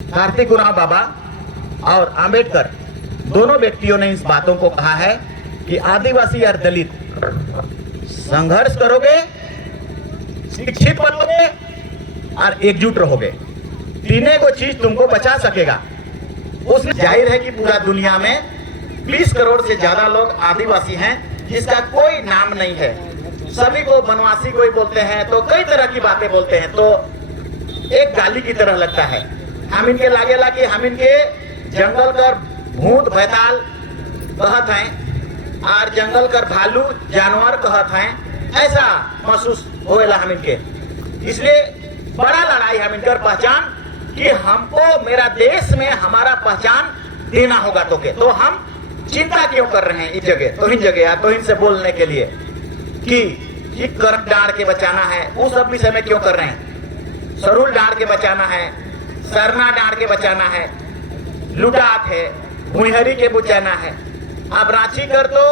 कार्तिक उरांव बाबा और आंबेडकर दोनों व्यक्तियों ने इस बातों को कहा है कि आदिवासी और दलित संघर्ष करोगे, शिक्षित बनोगे और एकजुट रहोगे, तीनों को चीज तुमको बचा सकेगा। उसमें जाहिर है कि पूरा दुनिया में 20 करोड़ से ज्यादा लोग आदिवासी हैं जिसका कोई नाम नहीं है। सभी को वनवासी कोई बोलते हैं तो कई तरह की बातें बोलते हैं, तो एक गाली की तरह लगता है। हम इनके लागेला कि हम इनके जंगल कर भूत बैताल कहत हैं और जंगल कर भालू जानवर कहत हैं, ऐसा महसूस होएला हम इनके। इसलिए बड़ा लड़ाई हम इनकर पहचान कि हमको मेरा देश में हमारा पहचान देना होगा। तो हम चिंता क्यों कर रहे हैं इस जगह तो इनसे बोलने के लिए कि कर्म डांड के बचाना है, उस सब विषय में क्यों कर रहे हैं। सरुल डांड के बचाना है, सरना डांड के बचाना है, लुटात है, भुईहरी के बचाना है। अब रांची कर तो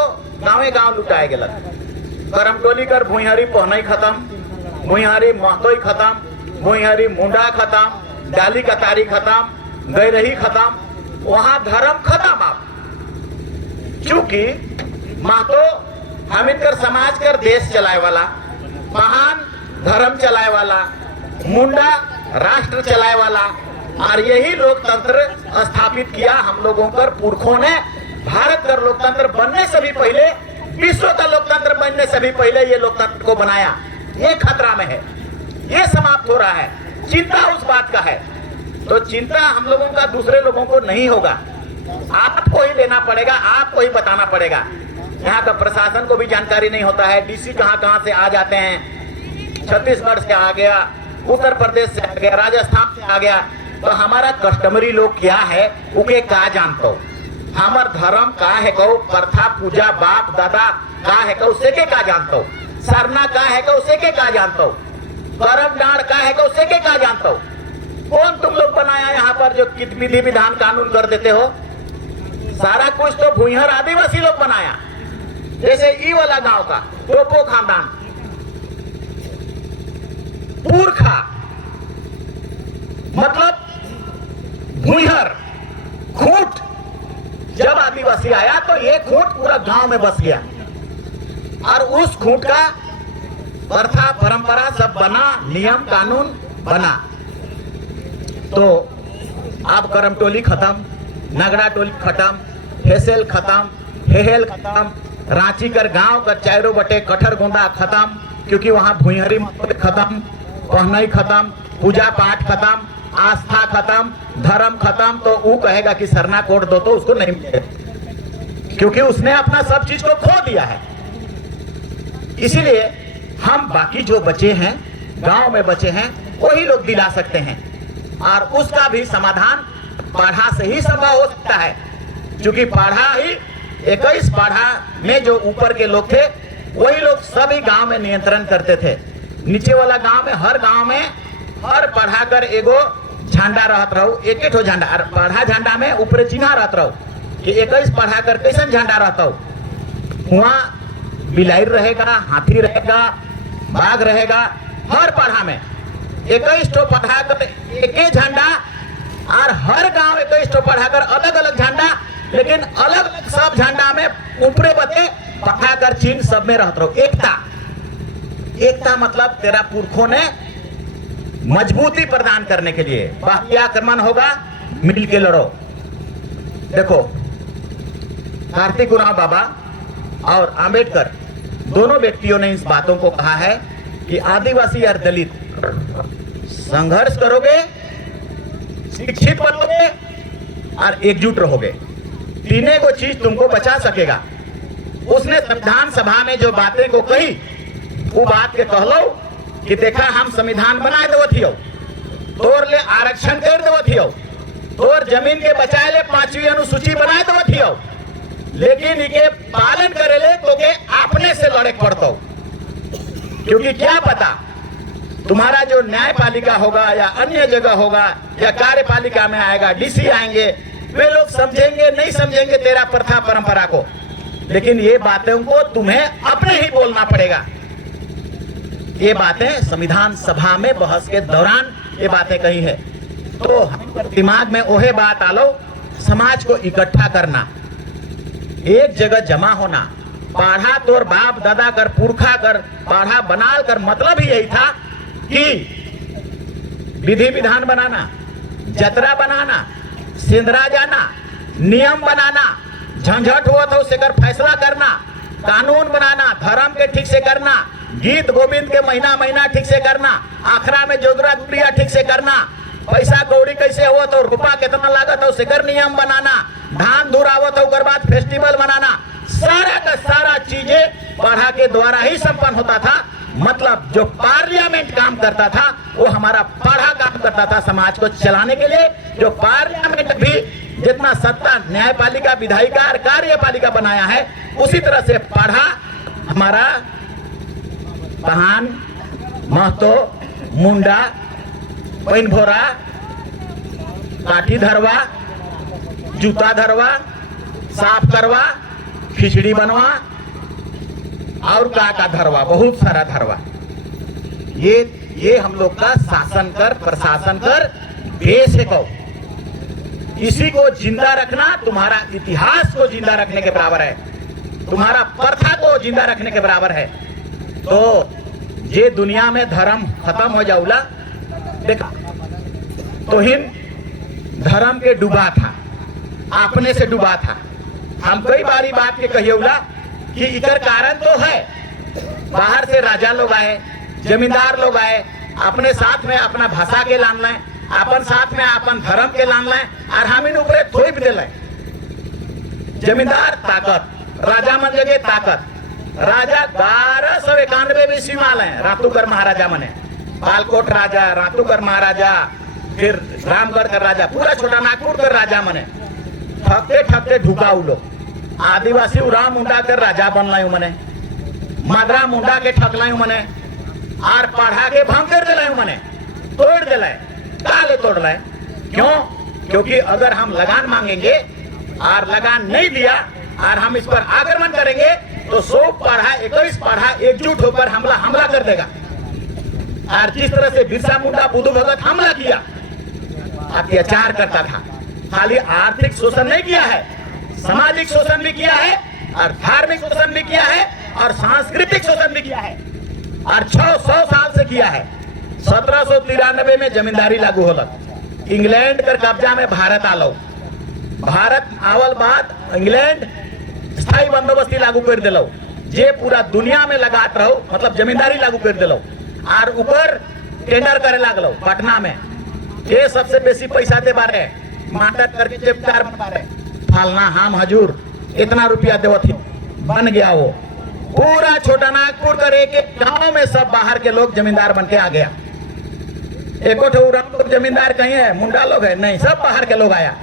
गाँव गाँव लुटाए गलत, करमटोली कर भुईहरी पहनई खत्म, भुईहरी महतोई खत्म, भुईहरी मुंडा खत्म, डाली कतारी खत्म, गैरही खत्म, वहां धर्म खत्म। आप चूंकि महतो हम इनकर समाज कर देश चलाए वाला, महान धर्म चलाए वाला, मुंडा राष्ट्र चलाए वाला, और यही लोकतंत्र स्थापित किया हम लोगों कर पुरखों ने। भारत का लोकतंत्र बनने से भी पहले, विश्व का लोकतंत्र बनने से भी पहले ये लोकतंत्र को बनाया। ये खतरा में है, ये समाप्त हो रहा है। चिंता उस बात का है, तो चिंता हम लोगों का दूसरे लोगों को नहीं होगा, आपको ही लेना पड़ेगा, आपको ही बताना पड़ेगा। यहाँ का प्रशासन को भी जानकारी नहीं होता है, डीसी कहाँ से आ जाते हैं, छत्तीसगढ़ से आ गया, उत्तर प्रदेश से आ गया, राजस्थान से आ गया। तो हमारा कस्टमरी लोग क्या है उके का जानते हो, हमार धर्म का है कहो, प्रथा पूजा बाप दादा का है कहो, उसे के का जानते हो, सरना का है कहो, उसे के का जानते हो, करम डांड का है कहो, उसे के का जानते हो। कौन तुम लोग बनाया यहाँ पर जो विधि विधान कानून कर देते हो। सारा कुछ तो भुईहर आदिवासी लोग बनाया। जैसे ई वाला गांव का टोपो खानदान, पुरखा मतलब भुईहर खूंट, जब आदिवासी आया तो ये खूंट पूरा गांव में बस गया, और उस खूंट का प्रथा परंपरा सब बना, नियम कानून बना। तो अब करमटोली खत्म, नगड़ा टोली खत्म, फेसेल खत्म, हेहेल खत्म, रांची कर गांव कर चारों बटे कठर गोंदा खत्म, क्योंकि वहां भुईहरी खत्म, पहनई खत्म, पूजा पाठ खत्म, आस्था खत्म, धर्म खत्म। तो वो कहेगा कि सरना कोड दो तो उसको नहीं मिलेगा, क्योंकि उसने अपना सब चीज को खो दिया है। इसीलिए हम बाकी जो बचे हैं, गांव में बचे हैं, वही लोग दिला सकते हैं, और उसका भी समाधान पाढ़ा से ही संभव हो सकता है। क्योंकि पाढ़ा ही 21 पाढ़ा में जो ऊपर के लोग थे वही लोग सभी गांव में नियंत्रण करते थे। नीचे वाला गांव में हर पढ़ा कर एगो झंडा रहत रहो, एक ठो झंडा, और पढ़ा झंडा में ऊपर चिन्हा रहत रहो कि 21 पढ़ा कर कैसन झंडा रहता हो। वहाँ बिलाई रहेगा, हाथी रहेगा, बाघ रहेगा, हर पढ़ा में 21 ठो पढ़ा कर एक झंडा, और हर गांव 21 ठो पढ़ा कर अलग अलग झंडा, लेकिन अलग सब झंडा में ऊपरे बते पढ़ा कर चिन्ह सब में रहत रहो। एकता मतलब तेरा पुरखों ने मजबूती प्रदान करने के लिए, बाकी आक्रमण होगा मिल के लड़ो। देखो, कार्तिक उरांव बाबा और आंबेडकर दोनों व्यक्तियों ने इस बातों को कहा है कि आदिवासी और दलित संघर्ष करोगे, शिक्षित बनोगे और एकजुट रहोगे, तीनों को चीज तुमको बचा सकेगा। उसने संविधान सभा में जो बातें को कही, वो बात के कहलो कि देखा हम संविधान बनाए देवत हियो, तोर ले आरक्षण कर देवत हियो, तोर जमीन के बचाए ले 5वीं अनुसूची बनाए देवत हियो, लेकिन इके पालन करे ले तो के अपने से लड़े पड़तो। क्योंकि क्या पता तुम्हारा जो न्यायपालिका होगा या अन्य जगह होगा या कार्यपालिका में आएगा, डीसी आएंगे, वे लोग समझेंगे नहीं समझेंगे तेरा प्रथा परंपरा को, लेकिन ये बातों को तुम्हें अपने ही बोलना पड़ेगा। ये बातें संविधान सभा में बहस के दौरान ये बातें कही है। तो दिमाग में ओहे बात आलो, समाज को इकट्ठा करना, एक जगह जमा होना, पढ़ा तोर बाप दादा कर पुरखा कर पढ़ा बनाल कर, मतलब ही यही था कि विधि विधान बनाना, जतरा बनाना, सिंदरा जाना, नियम बनाना, झंझट हुआ तो उसे कर फैसला करना, कानून बनाना, धर्म के ठीक से करना, गीत गोविंद के महीना महीना ठीक से करना, आखरा में जोदरा गुड़िया ठीक से करना, पैसा कौड़ी कैसे हुआ तो रुपया कितना लागत हो उसे कर नियम बनाना, धान धूर आवत हो उसके बाद फेस्टिवल बनाना, सारा का सारा चीजें पढ़ा के द्वारा ही संपन्न होता था। मतलब जो पार्लियामेंट काम करता था वो हमारा पढ़ा काम करता था समाज को चलाने के लिए। जो पार्लियामेंट भी जितना सत्ता न्यायपालिका, विधायिका और कार्यपालिका बनाया है, उसी तरह से पढ़ा हमारा पहान, महतो, मुंडा, पैन भोरा, काठी धरवा, जूता धरवा, साफ करवा, खिचड़ी बनवा और का धरवा, बहुत सारा धरवा। ये हम लोग का शासन कर, प्रशासन कर देश है। कहो इसी को जिंदा रखना तुम्हारा इतिहास को जिंदा रखने के बराबर है, तुम्हारा प्रथा को जिंदा रखने के बराबर है। तो ये दुनिया में धर्म खत्म हो जाऊला, देखा तो हिंद धर्म के डूबा था, अपने से डूबा था। हम कई बारी बात के कहिएला कि इकर कारण तो है, बाहर से राजा लोग आए, जमींदार लोग आए, अपने साथ में अपना भाषा के लान लें, अपन साथ में अपन धर्म के लान लें और हम इन ऊपर थोप दे लें। जमींदार ताकत, राजा मन जगह ताकत। राजा 1291 में सीमाल है, रातूकर महाराजा मने, बालकोट राजा, रातूकर महाराजा, फिर रामगढ़ का राजा, पूरा छोटा नागपुर का राजा मने ठगते ठगते ढुकाऊ लोग। आदिवासी उराम मुंडा कर राजा बन लायू मने, मदरा मुंडा के ठग लायू मने, और पढ़ा के भंग कर दिलायू मने, तोड़ दिलाए। काले तोड़ लाए क्यों? क्योंकि अगर हम लगान मांगेंगे और लगान नहीं दिया और हम इस पर आक्रमण करेंगे तो 100 पढ़ा 21 पढ़ा एकजुट होकर हमला कर देगा। और जिस तरह से बिरसा मुंडा बुद्धू भगत हमला किया, अत्याचार करता था, खाली आर्थिक शोषण नहीं किया है, सामाजिक शोषण भी किया है और धार्मिक शोषण भी किया है और सांस्कृतिक शोषण भी किया है और 600 साल से किया है। 1793 में जमींदारी लागू होलक, इंग्लैंड कर कब्जा में भारत आलो, भारत आवल बाद इंग्लैंड स्थायी बंदोबस्ती लागू कर दिलो, जे पूरा दुनिया में लगात रहो, मतलब जमींदारी लागू कर दिलो और ऊपर टेंडर करे लागलो। पटना में ये सबसे बेसी पैसा दे बारे, माटक करके चेपकार बारे, फालना हम हजूर इतना रुपया देवत ही बन गया। वो पूरा छोटा नागपुर कर एक गांव में सब बाहर के लोग जमींदार बन के आ गया। एको ठो जमींदार कहीं है, मुंडा लोग है नहीं, सब बाहर के लोग आया।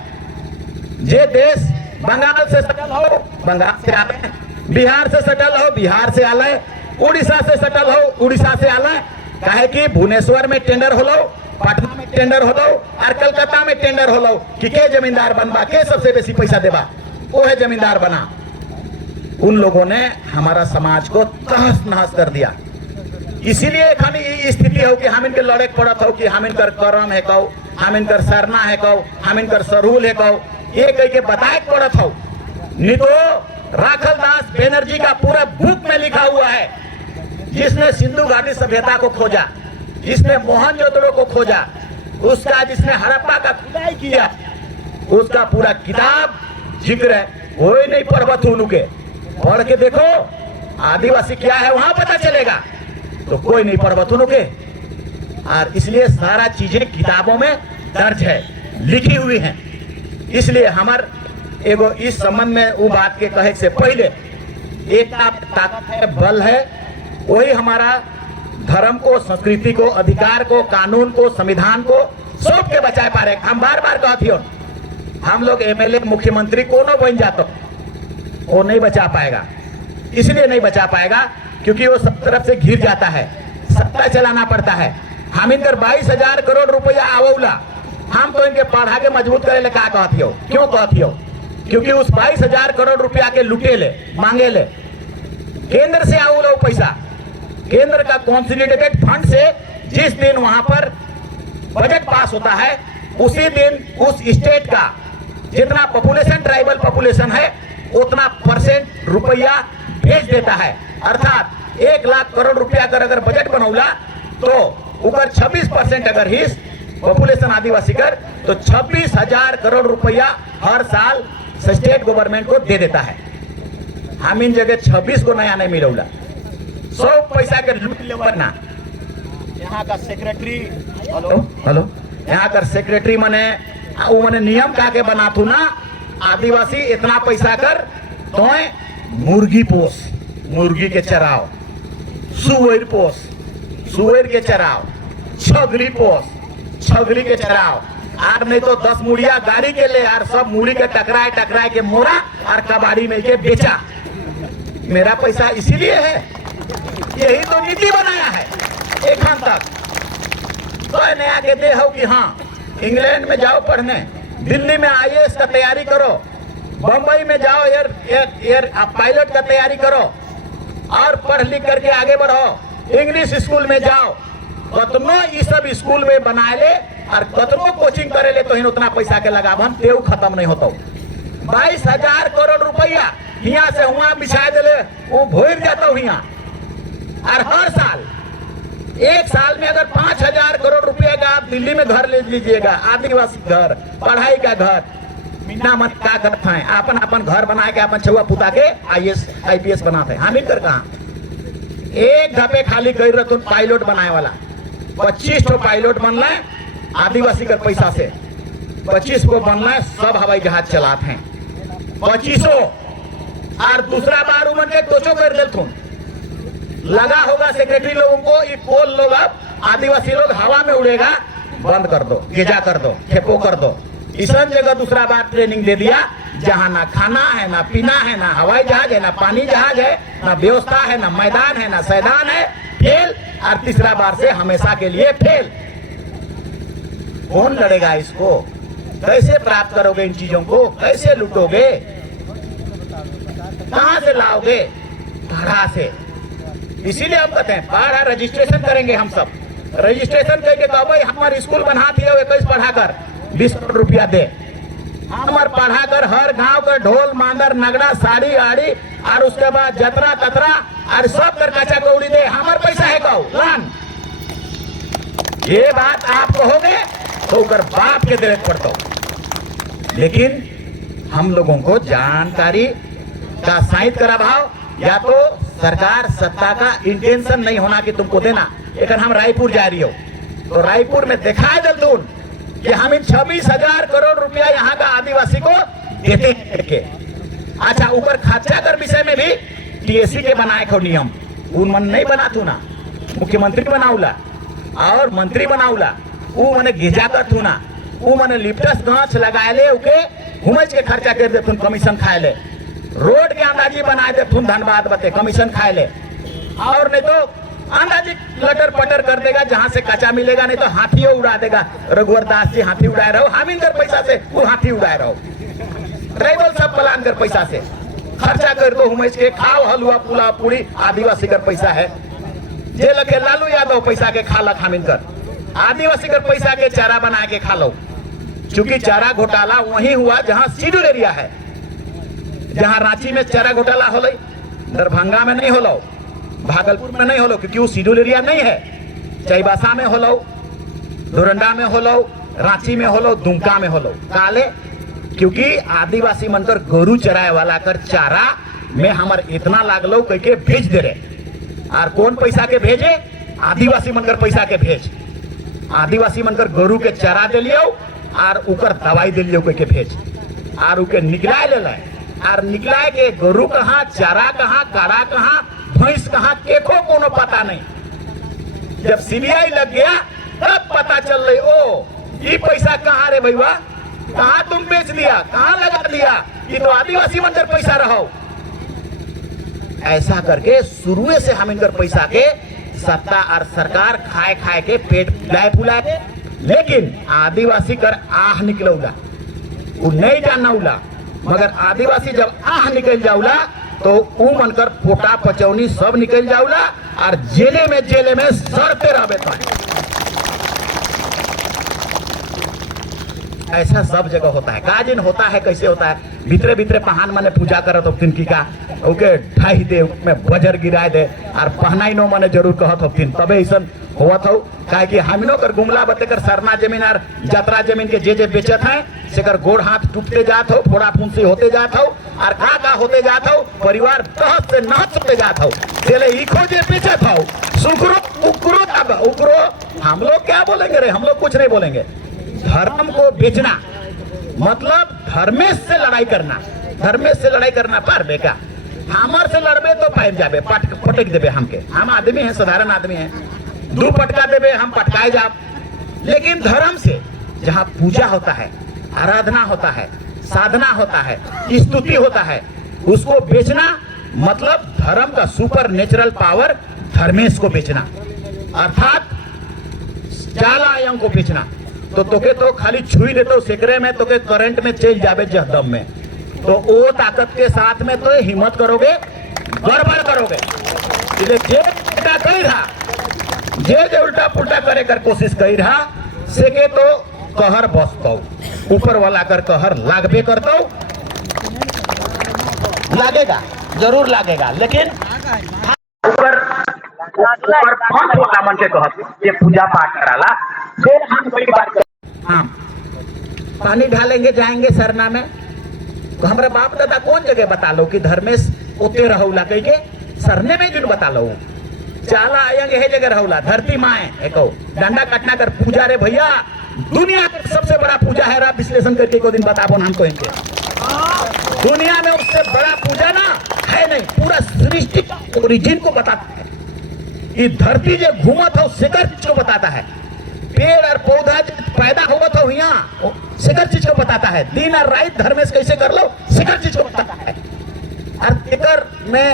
जे देश बंगाल से सटल हो, बंगाल से आले, बिहार से सटल हो, बिहार से आले, उड़ीसा से सटल हो, उड़ीसा से आले। काहे कि भुवनेश्वर में टेंडर होलो, पटना में टेंडर होलो और कलकत्ता में टेंडर होलो कि के जमींदार बनबा, के सबसे बेसी पैसा देबा, वो है जमींदार बना। उन लोगों ने हमारा समाज को तहस नहस कर दिया। इसीलिए खाली ये स्थिति हो कि हम इनके लड़े पड़त हो कि हम इनकर करम है कहो, हम इनकर सरना है कहो, हम इनकर सरूल है कहो, ये कह के बताए पड़त हो। नहीं तो राखल दास बनर्जी का पूरा बुक में लिखा हुआ है, जिसने सिंधु घाटी सभ्यता को खोजा, जिसने मोहनजोदड़ो को खोजा, उसका जिसने हड़प्पा का खुदाई किया, उसका पूरा किताब जिक्र है। कोई नहीं पढ़वत उनके, पढ़ के देखो आदिवासी क्या है वहां पता चलेगा, तो कोई नहीं पढ़वत उनके। और इसलिए सारा चीजें किताबों में दर्ज है, लिखी हुई हैं। इसलिए हमार एगो इस संबंध में वो बात के कहे से पहले एक ताकत है, बल है, वही हमारा धर्म को, संस्कृति को, अधिकार को, कानून को, संविधान को सब के बचाए पा रहे। हम बार बार कहती हो, हम लोग एमएलए मुख्यमंत्री कोनो बन जातो, वो नहीं बचा पाएगा। इसलिए नहीं बचा पाएगा क्योंकि वो सब तरफ से घिर जाता है, सत्ता चलाना पड़ता है। हम इनकर 22,000 करोड़ रुपया आवला, हम तो इनके पढ़ा के मजबूत करे ले का कहती हो, क्यों कहती हो? क्योंकि उस 22,000 करोड़ रुपया के लुटे ले, मांगे ले, केंद्र से आओ लो पैसा, केंद्र का कॉन्सोलिडेटेड फंड से जिस दिन वहां पर बजट पास होता है उसी दिन उस स्टेट का जितना पॉपुलेशन ट्राइबल पॉपुलेशन है उतना परसेंट रुपया भेज देता है। अर्थात 1 लाख करोड़ रुपया अगर बजट बनौला तो ऊपर 26% अगर हिस्स पॉपुलेशन आदिवासी कर तो 26,000 करोड़ रुपया हर साल स्टेट गवर्नमेंट को दे देता है। हम इन जगह 26 को नया नहीं मिलौला, 100 पैसा के लूट लेना। यहाँ का सेक्रेटरी हेलो यहाँ का सेक्रेटरी मने नियम का के बनातू ना आदिवासी इतना पैसा कर तो मुर्गी पोस, मुर्गी के चराव, सुअर पोस, सुअर के चराव, छगरी पोस, छगरी के चराव, और नहीं तो 10 मुड़िया गाड़ी के ले और सब मुड़ी के टकराए टकराए के मोरा और कबाड़ी में के बेचा। मेरा पैसा इसीलिए है, यही तो नीति बनाया है एखन तक। तो नया के दे हो कि हाँ इंग्लैंड में जाओ पढ़ने, दिल्ली में IAS का तैयारी करो, बंबई में जाओ एयर पायलट का तैयारी करो और पढ़ लिख करके आगे बढ़ो, इंग्लिश स्कूल में जाओ। कतनो ये सब स्कूल में बनाए ले और कतनो कोचिंग करे ले तो उतना पैसा के लगावन तेव खत्म नहीं होता। 22,000 करोड़ रुपया यहाँ से वहां बिछा दे वो भोर जाता यहाँ। और हर साल 1 साल में अगर 5,000 करोड़ रुपए का आप दिल्ली में घर ले लीजिएगा, आदिवासी घर, पढ़ाई का घर, बिना मन क्या करते हैं अपन अपन घर बना के अपन छुआ पुता के IAS IPS बनाते हैं। हम कर कहा एक धपे खाली कर रहे पायलट बनाए वाला 25 ठो पायलट बनना है आदिवासी का पैसा से, 25 को बनना है, सब हवाई जहाज चलाते हैं 25। और दूसरा बार उमन के तोचो कर देते लगा होगा सेक्रेटरी लोगों को, ये पोल लोग अब आदिवासी लोग हवा में उड़ेगा, बंद कर दो, गिजा कर दो, खेपो कर दो। इस जगह दूसरा बार ट्रेनिंग दे दिया जहां ना खाना है, ना पीना है, ना हवाई जहाज है, ना पानी जहाज है, ना व्यवस्था है, ना मैदान है, ना सैदान है, फेल। और तीसरा बार से हमेशा के लिए फेल। कौन लड़ेगा इसको? कैसे प्राप्त करोगे इन चीजों को? कैसे लूटोगे? कहां से लाओगे? पढ़ा से। इसीलिए हम कहते हैं पढ़ा रजिस्ट्रेशन करेंगे। हम सब रजिस्ट्रेशन करके कहो भाई हमारे स्कूल बना दिया 21 पढ़ा कर 20 करोड़ रुपया दे, हमारे पढ़ा कर हर गांव का ढोल मांदर नगड़ा साड़ी आड़ी और उसके बाद जतरा ततरा और सब कर कचा कौड़ी दे, हमारे पैसा है कहो लान। ये बात आप कहोगे तो कर बाप के दे पड़ता। लेकिन हम लोगों को जानकारी का साहित्य का अभाव या तो सरकार सत्ता का इंटेंशन नहीं होना कि तुमको देना। लेकिन हम रायपुर जा रही हो तो रायपुर में दिखाए दलतून कि हम इन 26,000 करोड़ रुपया यहाँ का आदिवासी को देते हैं। अच्छा ऊपर खर्चा कर विषय में भी TSC के बनाए खो नियम उन मन नहीं बना तू ना, मुख्यमंत्री बनाऊला और मंत्री बनाऊला वो मने गिजा कर तू ना, वो मने लिप्टस गाछ लगाए ले उके हुमच के खर्चा कर दे तुम कमीशन खाए ले, रोड के अंदाजी बनाए दे तुम धनबाद बते कमीशन खाए ले, और नहीं तो अंदाजी लटर पटर कर देगा जहां से कच्चा मिलेगा, नहीं तो हाथी उड़ा देगा। रघुवर दास जी हाथी उड़ाए रहो, हम इनकर पैसा से वो हाथी उड़ाए रहो। ट्राइबल सब प्लान कर पैसा से खर्चा कर दो, हुमेश के खाओ हलवा पुला पूरी आदिवासी कर पैसा है। जे लगे लालू यादव पैसा के खा लक हम इनकर आदिवासी कर पैसा के चारा बना के खा लो। चूंकि चारा घोटाला वही हुआ जहां शेड्यूल एरिया है, जहां रांची में चारा घोटाला हो, दरभंगा में नहीं हो, भागलपुर में नहीं हो क्योंकि वो शेड्यूल एरिया नहीं है, चाईबासा में हो, डोरंडा में हो, रांची में हो, दुमका में हो। काले क्योंकि आदिवासी मनकर गोरू चराए वाला कर चारा में हमार इतना लागलो करके भेज दे रहे। और कौन पैसा के भेजे? आदिवासी मनकर पैसा के भेज, आदिवासी मनकर गोरू के चारा दे लियो और उकर दवाई दे लियो करके भेज, और उके निकला ले लाए, और निकला के गोरू कहाँ, चारा कहाँ, काड़ा कहाँ, भैंस कहाँ, केखो कोनो पता नहीं। जब CBI लग गया तब पता चल रही ओ ये पैसा कहाँ रे भैया, कहाँ तुम बेच दिया, कहाँ लगा दिया, ये तो आदिवासी मंदिर पैसा रहो। ऐसा करके शुरू से हम इनकर पैसा के सत्ता और सरकार खाए खाए के पेट फुलाए फुलाए, लेकिन आदिवासी कर आह निकलौला वो नहीं जानना उला। मगर आदिवासी जब आह निकल जाऊला तो ऊ मनकर पोटा पचौनी सब निकल जाऊला और जेले में सड़ते रहबे। ऐसा सब जगह होता है। का जिन होता है कैसे होता है, भीतरे भीतरे पहान मने पूजा करत हो तिनकी का ओके ढाई दे में बजर गिराए दे और पहनाई नो मने जरूर कहत हो तिन तबे ऐसन होवत हो। काहे कि हमिनो कर गुमला बते कर सरना जमीन और जतरा जमीन के जे बेचत है सेकर गोड़ हाथ टूटते जात हो, फोड़ा फुंसी होते जात हो और का होते जात हो, परिवार तहस से नहस होते जात हो। चले इखो जे बेचत हो सुकरो उकरो तब उकरो हम लोग क्या बोलेंगे रे, हम लोग कुछ नहीं बोलेंगे। धर्म को बेचना मतलब धर्मेश से लड़ाई करना, धर्मेश से लड़ाई करना पार बेका हमर से लड़बे तो पार जाबे पटक देबे हमके, हम आदमी हैं साधारण आदमी हैं, दो पटका देबे हम पटकाए जाब। लेकिन धर्म से जहाँ पूजा होता है, आराधना होता है, साधना होता है, स्तुति होता है, उसको बेचना मतलब धर्म का सुपर नेचुरल पावर धर्मेश को बेचना अर्थात चालायंग को बेचना। तो तोके तो खाली छुई देते सेकरे में तोके करंट में चल जाबे जहदम में, तो वो ताकत के साथ में तो हिम्मत करोगे गड़बड़ करोगे। जे उल्टा कही रहा जे उल्टा पुल्टा करे कर कोशिश कही रहा सेके तो कहर बसतो ऊपर वाला कर कहर लागबे करतो, लागेगा जरूर लागेगा। लेकिन ऊपर पंच वाला मन के कहत ये पूजा पाठ कराला फिर हम कोई बात कर हाँ पानी ढालेंगे जाएंगे सरना में तो हमारे बाप दादा कौन जगह बता लो कि धर्मेश उते रहुला कह के सरने में जुन बता लो चाला आएंगे है जगह रहुला धरती माए एको डंडा कटना कर पूजा रे भैया दुनिया का सबसे बड़ा पूजा है। आप विश्लेषण करके को दिन बताबो हम कहेंगे दुनिया में उससे बड़ा पूजा ना है नहीं, पूरा सृष्टि का ओरिजिन को बताता है। ये धरती जो घूमत हो सेकर चीज को बताता है, पेड़ और पौधा पैदा होवत हो यहाँ सेकर चीज को बताता है, दिन और रात धर्मेश कैसे कर लो सेकर चीज को बताता है। और सेकर में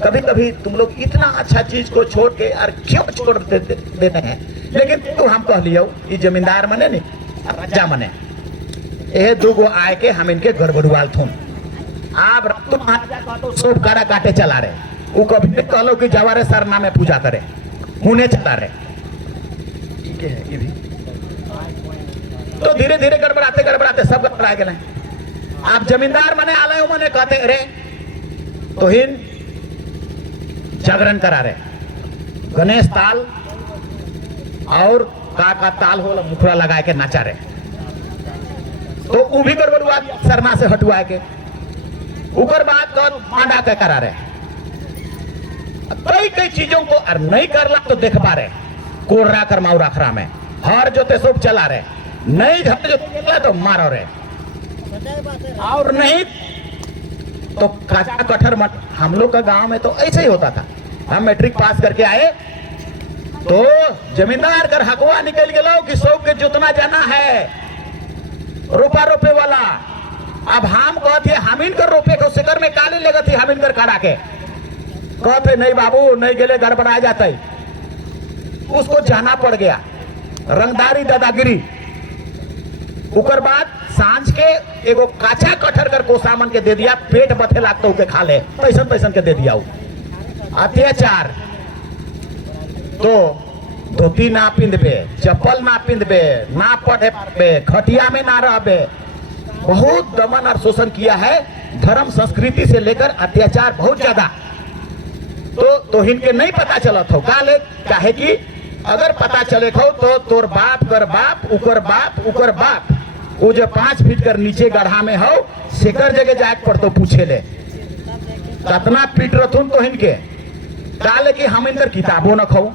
कभी कभी तुम लोग इतना अच्छा चीज को छोड़ के और क्यों छोड़ देते हैं। लेकिन तो हम कह लियो ये जमींदार मने नहीं राजा मने ये दूगो आए के हम इनके गड़बड़ुआल थून आप तुम सब कारा काटे चला रहे वो कभी कहलो कि जवारे सरना में पूजा करे मुने चला रहे ठीक है ये भी तो धीरे धीरे गड़बड़ाते सब गड़बड़ा गए। आप जमींदार मने आलय मने कहते अरे तो हिन जागरण करा रहे गणेश ताल और का ताल हो मुखड़ा लगा के नाचा रहे तो वो भी गड़बड़ुआ सरना से हटुआ के ऊपर बात कर मांडा के करा रहे कई कई चीजों को और नहीं करला तो देख पा रहे कोड़रा कर माऊ रखरा में हर जोते सब चला रहे नहीं झट जो तो मारो रहे और नहीं तो काचा कठर मत। हम लोग का गांव में तो ऐसे ही होता था, हम मैट्रिक पास करके आए तो जमींदार कर हकवा निकल गया कि सब के जितना जाना है रोपा रोपे वाला। अब हम कहते हमीन कर रोपे को सिकर में काले लेगा थी हमीन कर काटा के कहते नहीं बाबू नहीं गले गड़बड़ा जाता है। उसको जाना पड़ गया रंगदारी दादागिरी। उकर बाद सांझ के एगो काचा कठर कर कोसामन के दे दिया पेट बथे लागतो के खा ले पैसन पैसन के दे दिया अत्याचार। तो धोती ना पिंधबे चप्पल ना पिंधबे ना पढ़े पे खटिया में ना रहबे बहुत दमन और शोषण किया है। धर्म संस्कृति से लेकर अत्याचार बहुत ज्यादा तो इनके नहीं पता चला था काले काहे कि अगर पता चले खो तो तोर बाप कर बाप उकर बाप वो जो 5 फीट कर नीचे गढ़ा में हो सेकर जगह जाके पड़ तो पूछे ले कतना पीट रथुन तो इनके काले कि हम इनकर किताबों न खाओ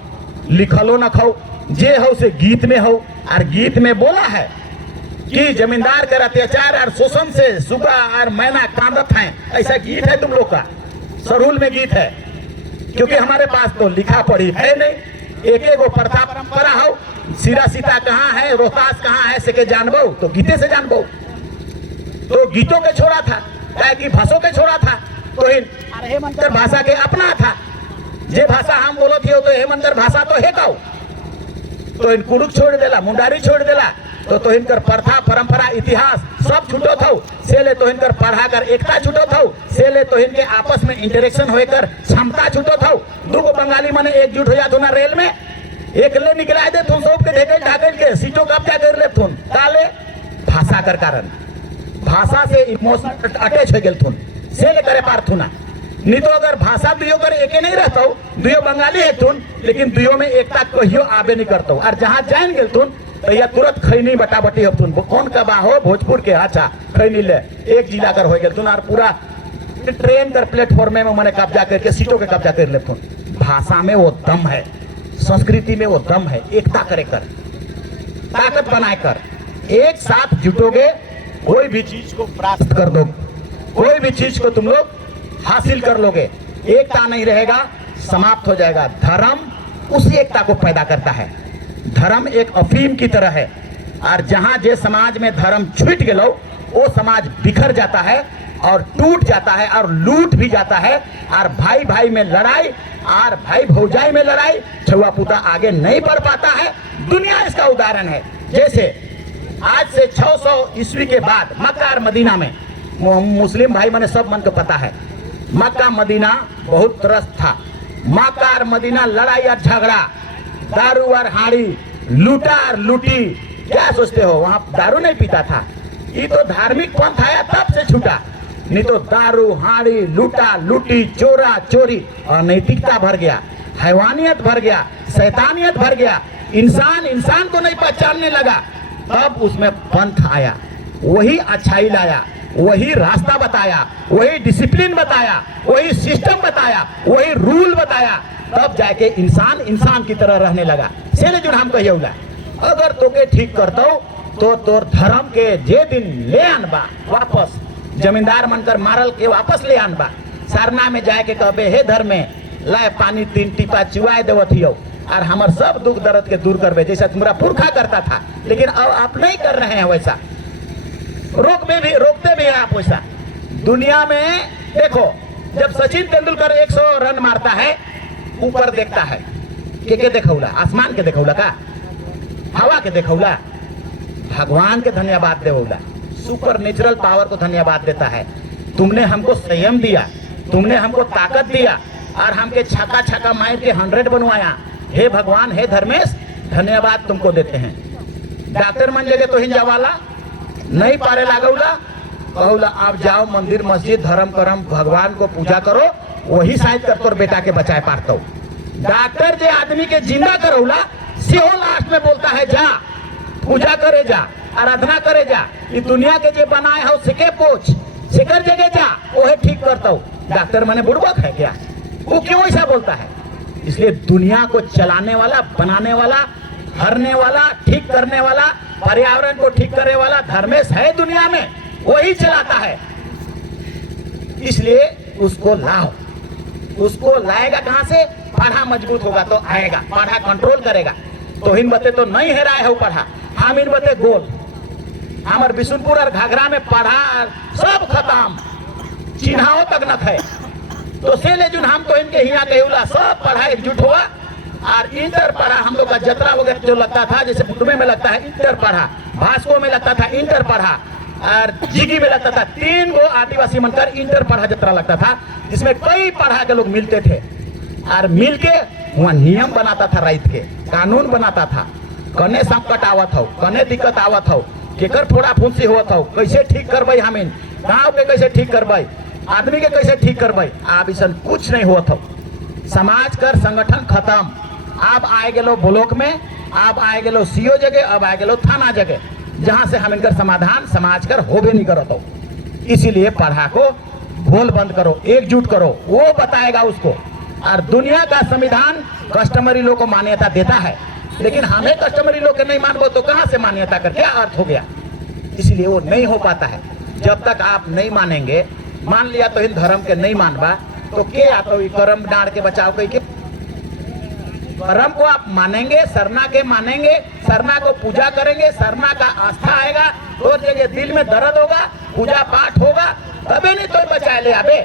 लिखलो न खाओ जे हो से गीत में हो और गीत में बोला है कि जमींदार कर अत्याचार और शोषण से सुबह और मैना कांदत हैं। ऐसा गीत है तुम लोग का सरूल में गीत है क्योंकि हमारे पास तो लिखा पढ़ी है नहीं। एक एक प्रथा परंपरा हो सिरा सीता कहाँ है रोहतास कहाँ है से के जानबो तो गीते से जानबो। तो गीतों के छोड़ा था क्या कि भाषाओं के छोड़ा था तो हेमंतर भाषा के अपना था जे भाषा हम बोलो थी तो हेमंतर भाषा तो है कहो तो इन कुरुक छोड़ देला मुंडारी छोड़ देला तो इनकर प्रथा परंपरा इतिहास सब छूटो था से ले तो इनकर पढ़ा कर एकता छूटो था से ले तो इनके आपस में इंटरेक्शन होकर क्षमता छूटो था। दूगो बंगाली मने एकजुट हो जातो ना रेल में एक ले निकला दे तुम सब के ढेकल ढाकल के सीटों कब्जा कर ले तुम काले भाषा कर कारण भाषा से इमोशनल अटैच हो गए थुन से लेकर पार थुना नहीं तो अगर भाषा दुयो कर एके नहीं रहता हूँ दुयो बंगाली है तुन लेकिन दुयो में एकता कहियो आबे नहीं करता हूँ और जहाँ जान गए तुन तो यह तुरंत खैनी बटाबटी अब तुन कौन का बा हो भोजपुर के अच्छा खैनी ले एक जिला कर हो गए तुन और पूरा ट्रेन कर प्लेटफॉर्म में मैंने कब्जा करके सीटों के कब्जा कर ले तुन भाषा में वो दम है संस्कृति में वो दम है एकता करे कर ताकत बनाए कर एक साथ जुटोगे कोई भी चीज को प्राप्त कर दो कोई भी चीज को तुम लोग हासिल कर लोगे एकता नहीं रहेगा समाप्त हो जाएगा धर्म उसी एकता को पैदा करता है धर्म एक अफीम की तरह है और जहां जे समाज में धर्म छूट गए वो समाज बिखर जाता है और टूट जाता है और लूट भी जाता है और भाई भाई में लड़ाई और भाई भौजाई में लड़ाई छुआ पुता आगे नहीं बढ़ पाता है दुनिया इसका उदाहरण है जैसे आज से 600 ईस्वी के बाद मक्का और मदीना में मुस्लिम भाई मैंने सब मन को पता है मक्का मदीना बहुत त्रस्त था मक्का और मदीना लड़ाई और झगड़ा दारू और हाड़ी लूटा और लूटी क्या सोचते हो वहां दारू नहीं पीता था ये तो धार्मिक पंथ आया तब से छूटा नहीं तो दारू हाड़ी लूटा लूटी चोरा चोरी अनैतिकता भर गया हैवानियत भर गया शैतानियत भर गया इंसान इंसान को नहीं पहचानने लगा तब उसमें पंथ आया वही अच्छाई लाया वही रास्ता बताया वही डिसिप्लिन बताया वही सिस्टम बताया वही रूल बताया तब जाके इंसान इंसान की तरह रहने लगा सेने जो हम कहिए अगर तोके ठीक करता तो तोर धर्म के जे दिन ले आनबा वापस जमींदार मनकर मारल के वापस ले आनबा सरना में जाके कहबे हे धर्म में लाए पानी 3 टीपा चुआए देवत हियो और हमार सब दुख दर्द के दूर करबे जैसा तुम्हारा पुरखा करता था लेकिन अब आप नहीं कर रहे हैं वैसा रोकते भी हैं आप वैसा दुनिया में देखो जब सचिन तेंदुलकर 100 रन मारता है ऊपर देखता है के देखौला आसमान के देखौला का हवा के देखौला भगवान के धन्यवाद देवौला सुपर नेचुरल पावर को धन्यवाद देता है तुमने हमको संयम दिया तुमने हमको ताकत दिया और हमके छक्का छक्का मार के 100 बनवाया हे भगवान हे धर्मेश धन्यवाद तुमको देते हैं डॉक्टर मन जगह तो हिंजा वाला नहीं पारे लागौला कहूला आप जाओ मंदिर मस्जिद धर्म करम भगवान को पूजा करो वही शायद कर तोर बेटा के बचाए पारतो डॉक्टर जे आदमी के जिंदा करौला से हो लास्ट में बोलता है जा पूजा करे जा आराधना करे जा ये दुनिया के जे बनाए हो सिके पोछ सिकर जगह जा वो ठीक करता हूँ डॉक्टर मैंने बुड़बक है क्या वो क्यों ऐसा बोलता है इसलिए दुनिया को चलाने वाला बनाने वाला हरने वाला ठीक करने वाला पर्यावरण को ठीक करने वाला धर्मेश है दुनिया में वही चलाता है इसलिए उसको लाओ उसको लाएगा कहां से पढ़ा मजबूत होगा तो आएगा पढ़ा कंट्रोल करेगा तो हिन बते तो नहीं हेराए हो पढ़ा हम इन बते गोल हमार बिशुनपुर और घाघरा में पढ़ा सब खत्म चिन्हाओ तक न थे तो से ले जुन हम तो इनके हिया कहेला सब पढ़ा एकजुट हुआ और इंटर पढ़ा हम लोग का जतरा वगैरह जो लगता था जैसे बुटमे में लगता है इंटर पढ़ा भास्को में लगता था इंटर पढ़ा और जिगी में लगता था 3 गो आदिवासी मनकर इंटर पढ़ा जतरा लगता था जिसमें कई पढ़ा के लोग मिलते थे और मिलके वहाँ नियम बनाता था रात के कानून बनाता था कने संकट आवत हो कने दिक्कत आवत हो केकर फोड़ा फुंसी होत हो कैसे ठीक करबई हमीन गाँव के कैसे ठीक करबई आदमी के कैसे ठीक करबई आप इस कुछ नहीं होत हो समाज कर संगठन खत्म आप आए गेलो ब्लॉक में आप आए गेलो सीओ जगह अब आए गेलो थाना जगह जहां से हम इनकर समाधान समाज कर होबे नहीं करत हो इसीलिए पढ़ा को बोल बंद करो एकजुट करो वो बताएगा उसको और दुनिया का संविधान कस्टमरी लोग को मान्यता देता है लेकिन हमें कस्टमरी लोग के नहीं मानबो तो कहां से मान्यता कर क्या अर्थ हो गया इसलिए वो नहीं हो पाता है जब तक आप नहीं मानेंगे मान लिया तो इन धर्म के नहीं मानबा तो के आता कर्म डांड के बचाव कई के कर्म को आप मानेंगे सरना के मानेंगे सरना को पूजा करेंगे सरना का आस्था आएगा और जगह दिल में दर्द होगा पूजा पाठ होगा तभी नहीं तो बचा ले आबे